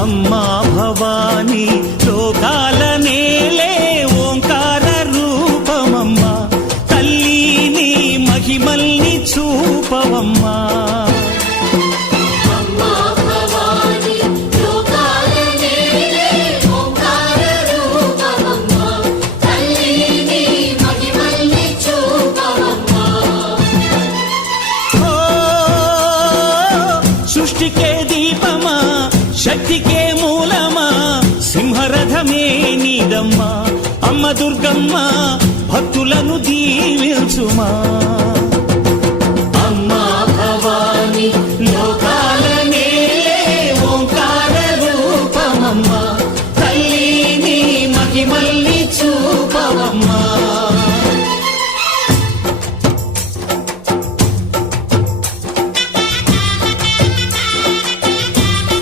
అమ్మా భవానీ లోకాల నేలే ఓంకార రూపమమ్మా, తల్లి నీ మహిమల్ని చూపవమ్మా. సృష్టికే దీపమా, శక్తికే మూలమా, సింహరథమే నీదమ్మా. అమ్మ దుర్గమ్మ భక్తులను దీవించుమా.